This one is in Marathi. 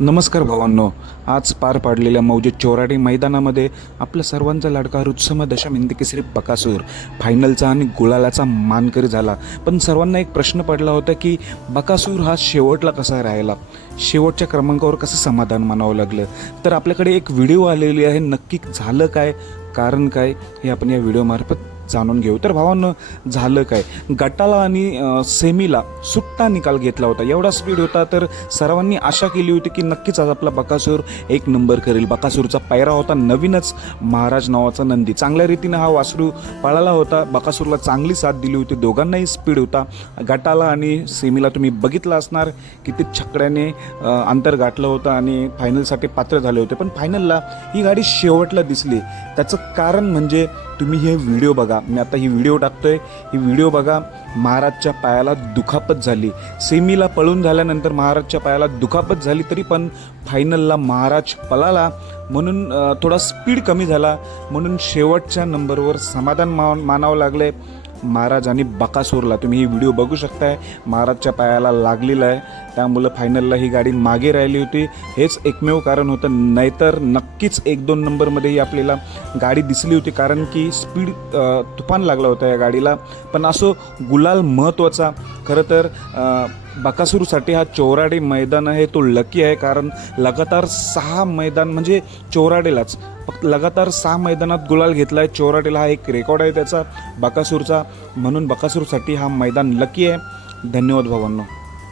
नमस्कार भावांनो, आज पार पाडलेल्या मौजे चोराडी मैदानामध्ये आपल्या सर्वांचा लाडका रुत्सम दशम हिंदी केसरी बकासूर फायनलचा आणि गुलालाचा मानकरी झाला. पण सर्वांना एक प्रश्न पडला होता की बकासूर हा शेवटला कसा राहिला, शेवटच्या क्रमांकावर कसं समाधान मानावं लागलं. तर आपल्याकडे एक व्हिडिओ आलेली आहे. नक्की झालं काय, कारण काय, हे आपण या व्हिडिओमार्फत जाणून घेऊ. तर भावांनो, झालं काय, गटाला आणि सेमीला सुट्टा निकाल घेतला होता. एवढा स्पीड होता तर सर्वांनी आशा केली होती की नक्कीच आज आपला बकासूर एक नंबर करेल. बकासूरचा पायरा होता नवीनच महाराज नावाचा नंदी. चांगल्या रीतीनं हा वासरू पळाला होता. बकासूरला चांगली साथ दिली होती. दोघांनाही स्पीड होता. गटाला आणि सेमीला तुम्ही बघितलं असणार किती छकड्याने अंतर गाठलं होतं आणि फायनलसाठी पात्र झाले होते. पण फायनलला ही गाडी शेवटला दिसली. त्याचं कारण म्हणजे तुम्ही हे व्हिडिओ बघा. मी आता ही व्हिडिओ टाकतोय. ही व्हिडिओ बघा. महाराजच्या पायाला दुखापत झाली. सेमीला पळून झाल्यानंतर महाराजच्या पायाला दुखापत झाली, तरी पण फायनलला महाराज पळाला. म्हणून थोडा स्पीड कमी झाला, म्हणून शेवटच्या नंबरवर समाधान मानावं लागले महाराज आणि बकासूरला. तुम्ही ही व्हिडिओ बघू शकताय. महाराजच्या पायाला लागलेलं आहे, त्यामुळं फायनलला ही गाडी मागे राहिली होती. हेच एकमेव कारण होतं, नाहीतर नक्कीच 1-2 नंबरमध्ये ही आपल्याला गाडी दिसली होती, कारण की स्पीड तुफान लागला होता या गाडीला. पण असो, गुलाल महत्त्वाचा. खरं तर बकासूरसाठी हा चोराडी मैदान आहे तो लकी आहे, कारण लगातार 6 मैदान म्हणजे चोराडीलाच फक्त लगातार 6 मैदानात गुलाल घेतला आहे. चोराडीला हा एक रेकॉर्ड आहे त्याचा बकासूरचा. म्हणून बकासूरसाठी हा मैदान लकी आहे. धन्यवाद भावांनो.